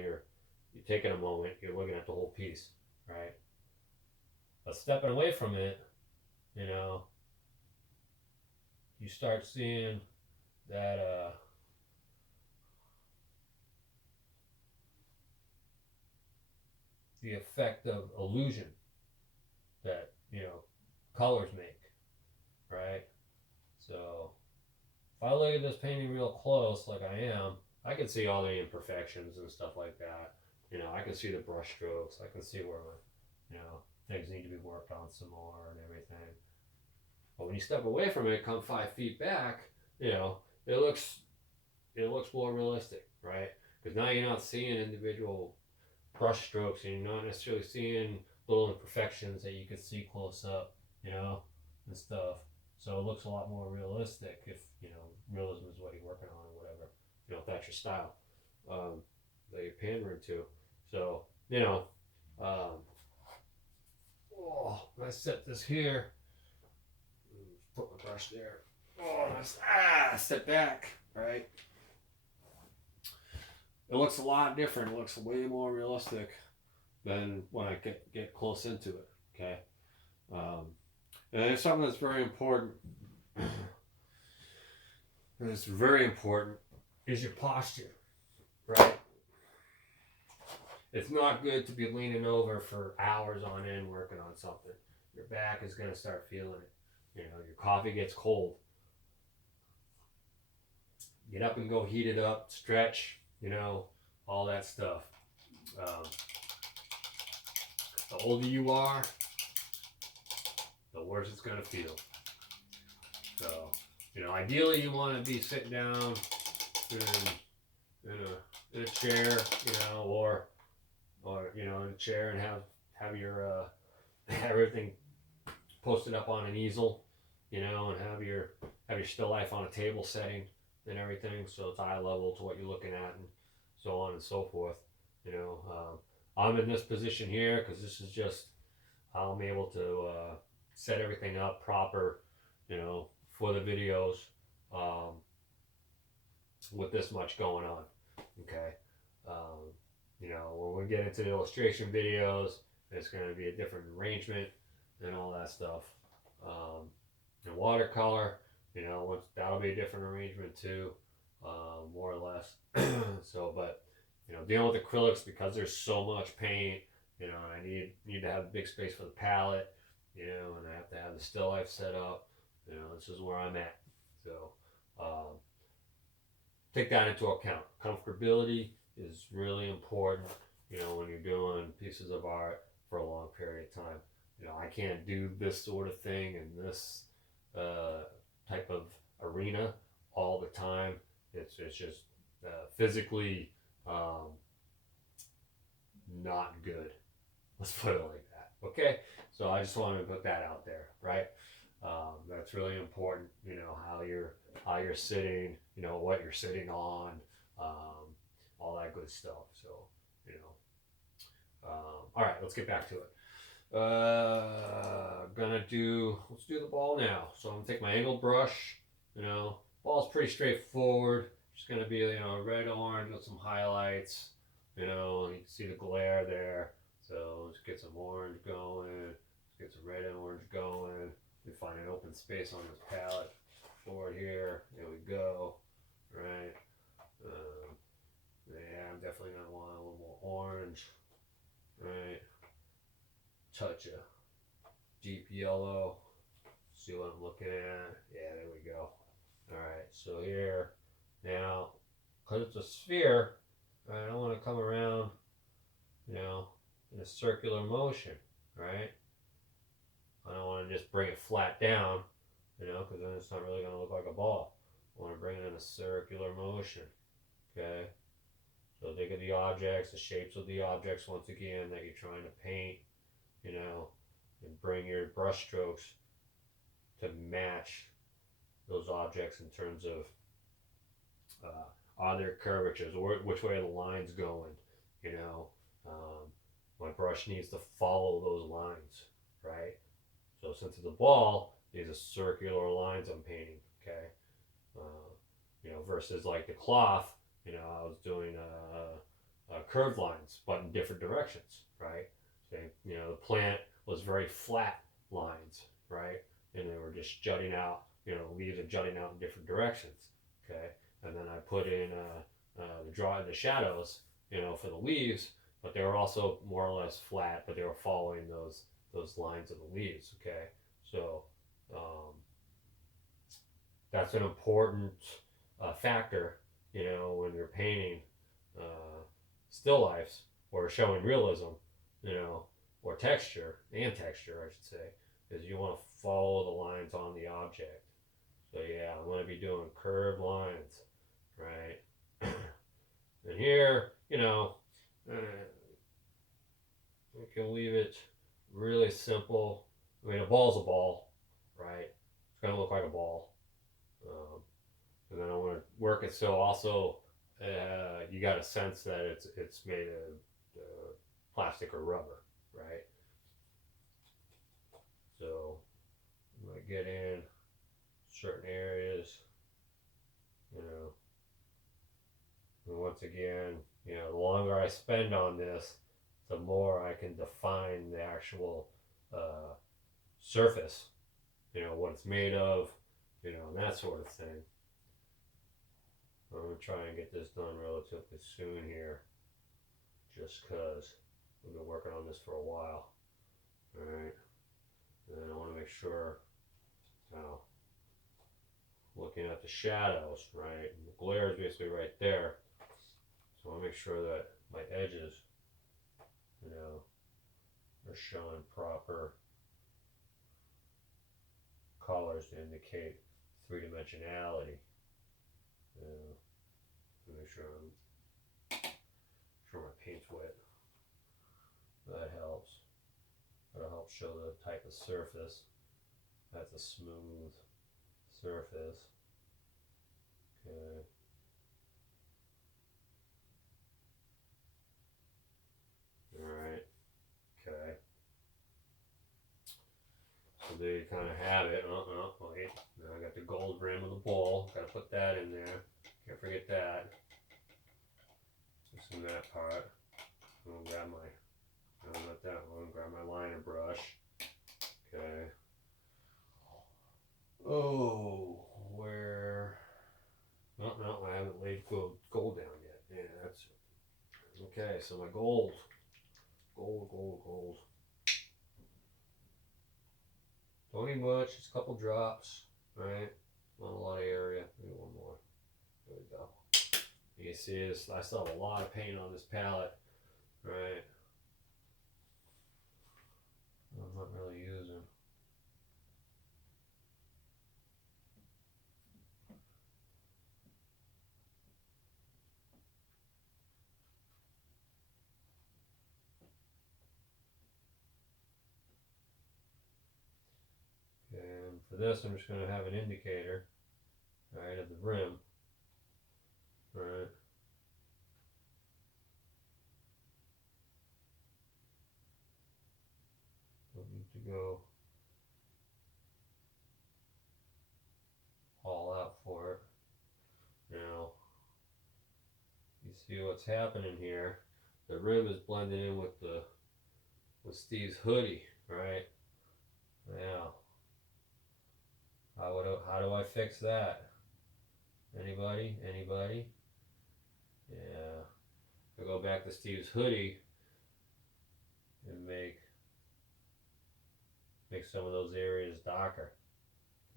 you're taking a moment, you're looking at the whole piece, right? But stepping away from it, you know, you start seeing that the effect of illusion that colors make, right? So if I look at this painting real close, like I am, I can see all the imperfections and stuff like that. I can see the brush strokes. I can see where things need to be worked on some more and everything. But when you step away from it, come 5 feet back, it looks more realistic, right? Because now you're not seeing individual brush strokes, and you're not necessarily seeing little imperfections that you can see close up, and stuff. So it looks a lot more realistic if realism is what you're working on or whatever. If that's your style that you're pandering to. So when I set this here, put my brush there. Step back, right? It looks a lot different. It looks way more realistic than when I get close into it. Okay, and it's something that's very important. It's very important is your posture, right? It's not good to be leaning over for hours on end working on something. Your back is going to start feeling it. Your coffee gets cold. Get up and go heat it up, stretch, all that stuff. The older you are, the worse it's going to feel. So, ideally you want to be sitting down in a chair, or in a chair and have your everything posted up on an easel, and have your still life on a table setting and everything, so it's eye level to what you're looking at, and so on and so forth. I'm in this position here because this is just how I'm able to set everything up proper, for the videos, with this much going on. Okay. When we get into the illustration videos, it's going to be a different arrangement and all that stuff. And watercolor, that'll be a different arrangement too, more or less. So, but dealing with acrylics, because there's so much paint, and I need to have a big space for the palette, and I have to have the still life set up. This is where I'm at. So, take that into account. Comfortability is really important, when you're doing pieces of art for a long period of time. I can't do this sort of thing in this type of arena all the time. It's just physically not good. Let's put it like that. Okay? So I just wanted to put that out there, right? That's really important, how you're sitting, what you're sitting on, all that good stuff. So, all right, let's get back to it. Let's do the ball now. So I'm gonna take my angle brush, ball's pretty straightforward. Just gonna be, red, orange with some highlights, you can see the glare there. So let's get some orange going, let's get some red and orange going. We find an open space on this palette forward here. There we go. Right. Yeah, I'm definitely gonna want a little more orange. Right. Touch of deep yellow. See what I'm looking at. Yeah, there we go. All right. So here now, because it's a sphere, I don't want to come around, in a circular motion, right? I don't want to just bring it flat down, because then it's not really going to look like a ball. I want to bring it in a circular motion, okay? So think of the objects, the shapes of the objects, once again, that you're trying to paint, and bring your brush strokes to match those objects in terms of are there curvatures, or which way are the lines going, my brush needs to follow those lines, right? So since it's a ball, these are circular lines I'm painting, okay? Versus like the cloth, I was doing curved lines, but in different directions, right? So, you know, the plant was very flat lines, right? And they were just jutting out, you know, leaves are jutting out in different directions, okay? And then I put in the shadows, you know, for the leaves, but they were also more or less flat, but they were following those lines of the leaves, okay? So um, that's an important factor, you know, when you're painting still lifes or showing realism, you know, or texture and texture, I should say, is you want to follow the lines on the object. So yeah, I'm going to be doing curved lines, right? And here, you know, we can leave it really simple. I mean, a ball's a ball, right? It's going to look like a ball. And then I want to work it so also you got a sense that it's made of plastic or rubber, right? So I'm gonna get in certain areas, you know. And once again, you know, the longer I spend on this, the more I can define the actual surface, you know, what it's made of, you know, and that sort of thing. I'm gonna try and get this done relatively soon here, just cause we've been working on this for a while. All right, and then I want to make sure now looking at the shadows, right? And the glare is basically right there, so I want to make sure that my edges, you know, are showing proper colors to indicate three-dimensionality. You know, make sure my paint's wet. That helps. That'll help show the type of surface. That's a smooth surface. Okay. Alright. Okay. So there you kind of have it. Wait. Now I got the gold rim of the bowl. Gotta put that in there. Can't forget that. Just in that part. I'm gonna grab my, no, not that one. Grab my liner brush. Okay. Oh, where? No, I haven't laid gold down yet. Yeah, that's it. Okay, so my gold. Gold. Don't need much, just a couple drops, right? Not a lot of area. Maybe one more. There we go. You can see this. I still have a lot of paint on this palette, right? I'm not really using. And for this, I'm just going to have an indicator, right, of the rim, right? Don't need to go all out for it. Now, you see what's happening here. The rim is blending in with Steve's hoodie, right? Now, how do I fix that? Anybody? Yeah. I go back to Steve's hoodie and make some of those areas darker.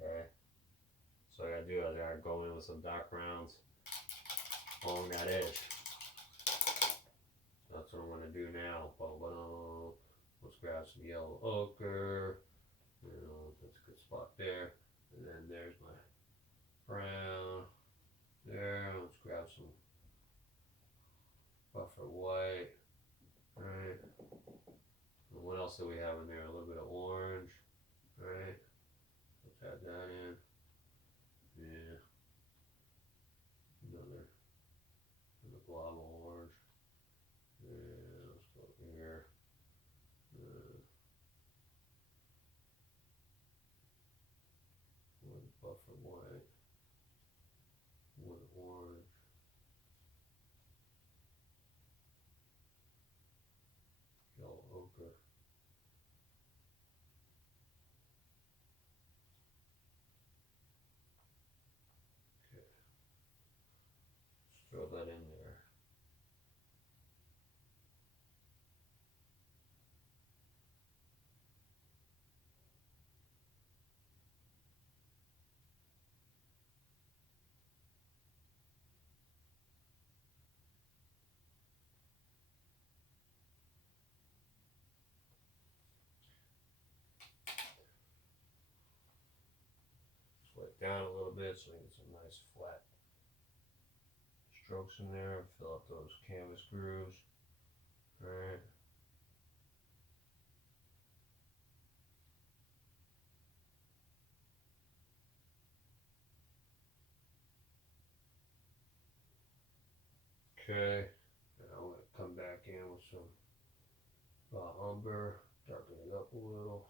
Okay. So I gotta do is I gotta go in with some dark browns along that edge. That's what I'm gonna do now. Let's grab some yellow ochre. You know, that's a good spot there. And then there's my brown. There. Let's grab some buffer white. Right. And what else do we have in there? A little bit of orange. Right. Let's add that in. Yeah. Another blob of orange. Yeah, let's go here. With buffer white. With orange. down a little bit so I can get some nice flat strokes in there and fill up those canvas grooves. Alright. Okay, now I'm going to come back in with some umber, darken it up a little.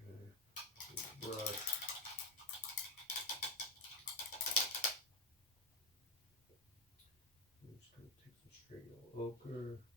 Okay, brush. I'm just going to take some straight yellow ochre.